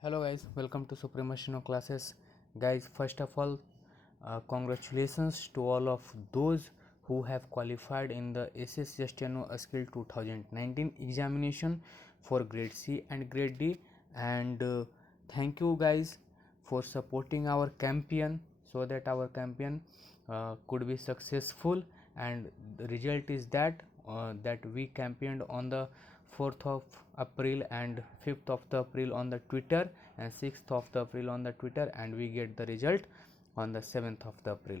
Hello guys, welcome to Supremacino classes. Guys, first of all, congratulations to all of those who have qualified in the SS Steno Skill 2019 examination for grade C and grade D, and thank you guys for supporting our campaign so that our campaign could be successful. And the result is that we campaigned on the 4th of April and 5th of the April on the Twitter and 6th of the April on the Twitter, and we get the result on the 7th of the April.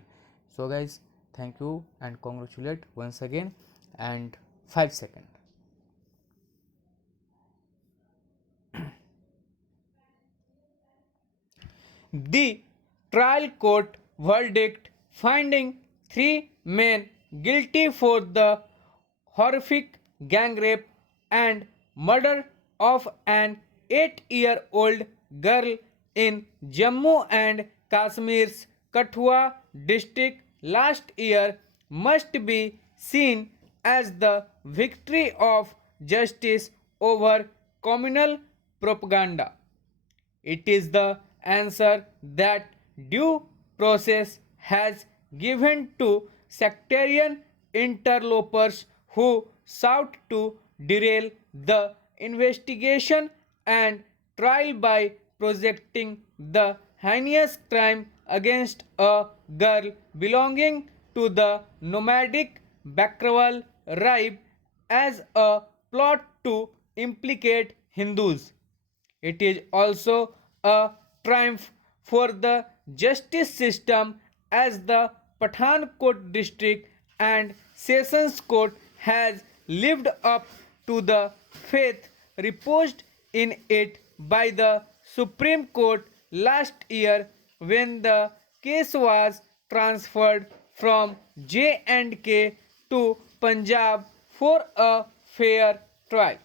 So guys, thank you and congratulate once again. And 5 seconds. The trial court verdict finding three men guilty for the horrific gang rape and murder of an 8-year-old girl in Jammu and Kashmir's Kathua district last year must be seen as the victory of justice over communal propaganda. It is the answer that due process has given to sectarian interlopers who sought to derail the investigation and trial by projecting the heinous crime against a girl belonging to the nomadic Bakraval tribe as a plot to implicate Hindus. It is also a triumph for the justice system as the Pathankot district and Sessions Court has lived up to the faith reposed in it by the Supreme Court last year when the case was transferred from J&K to Punjab for a fair trial.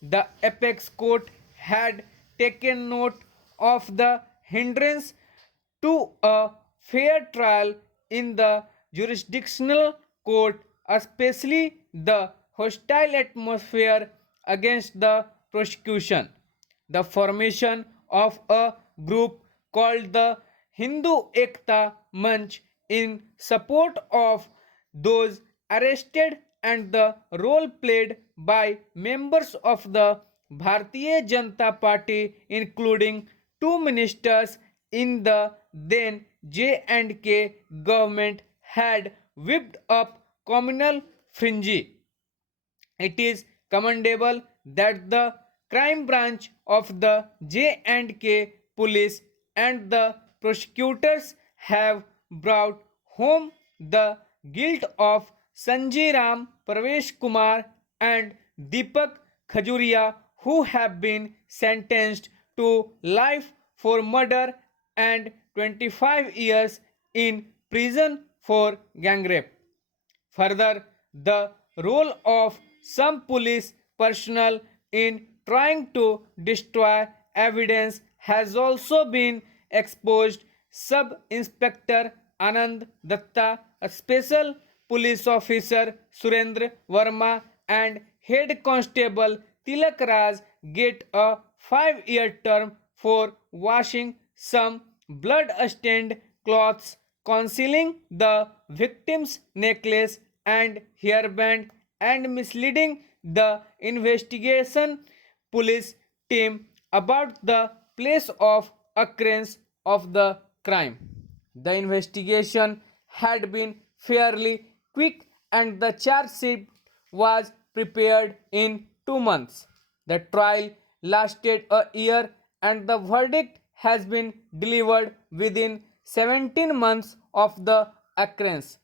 The apex court had taken note of the hindrance to a fair trial in the jurisdictional court, especially the hostile atmosphere against the prosecution. The formation of a group called the Hindu Ekta Manch in support of those arrested and the role played by members of the Bharatiya Janata Party, including two ministers in the then J&K government, had whipped up communal frenzy. It is commendable that the crime branch of the J&K police and the prosecutors have brought home the guilt of Sanjay Ram, Pravesh Kumar and Deepak Khajuria, who have been sentenced to life for murder and 25 years in prison for gang rape. Further, the role of some police personnel in trying to destroy evidence has also been exposed. Sub Inspector Anand Datta, a special police officer Surendra Verma, and Head Constable Tilak Raj get a 5-year term for washing some blood-stained cloths concealing the victim's necklace and hairband and misleading the investigation police team about the place of occurrence of the crime. The investigation had been fairly quick and the charge sheet was prepared in 2 months. The trial lasted a year and the verdict has been delivered within 17 months of the occurrence.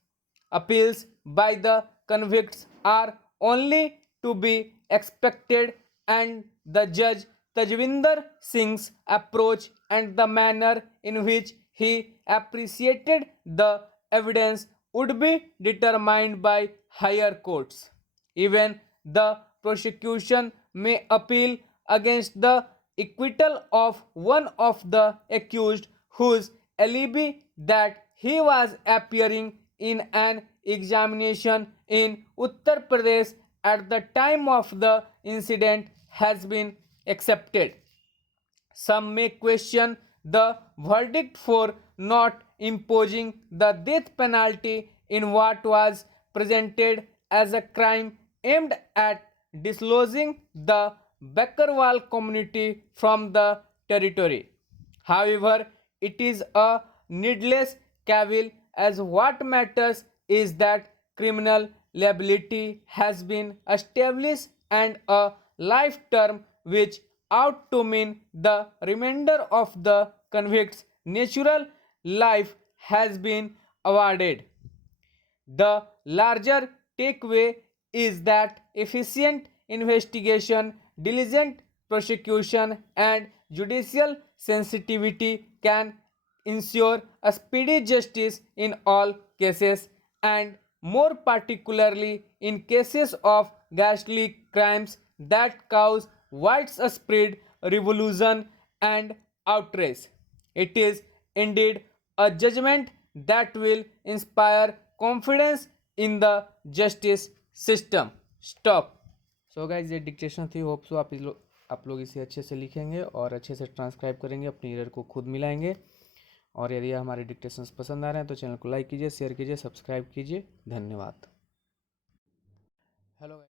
Appeals by the convicts are only to be expected, and the judge Tajvinder Singh's approach and the manner in which he appreciated the evidence would be determined by higher courts. Even the prosecution may appeal against the acquittal of one of the accused whose alibi that he was appearing in an examination in Uttar Pradesh at the time of the incident has been accepted. Some may question the verdict for not imposing the death penalty in what was presented as a crime aimed at dislodging the Beckerwal community from the territory. However, it is a needless cavil, as what matters is that criminal liability has been established and a life term which ought to mean the remainder of the convict's natural life has been awarded. The larger takeaway is that efficient investigation, diligent prosecution, and judicial sensitivity can ensure a speedy justice in all cases, and more particularly in cases of ghastly crimes that cause widespread revolution and outrage. It is indeed a judgment that will inspire confidence in the justice system. Stop. So guys ये dictation थी. Hope so आप लोग इसे अच्छे से लिखेंगे और अच्छे से ट्रांसक्राइब करेंगे, अपनी एरर को खुद मिलाएंगे. और यदि हमारे डिक्टेशंस पसंद आ रहे हैं तो चैनल को लाइक कीजिए, शेयर कीजिए, सब्सक्राइब कीजिए. धन्यवाद. हेलो.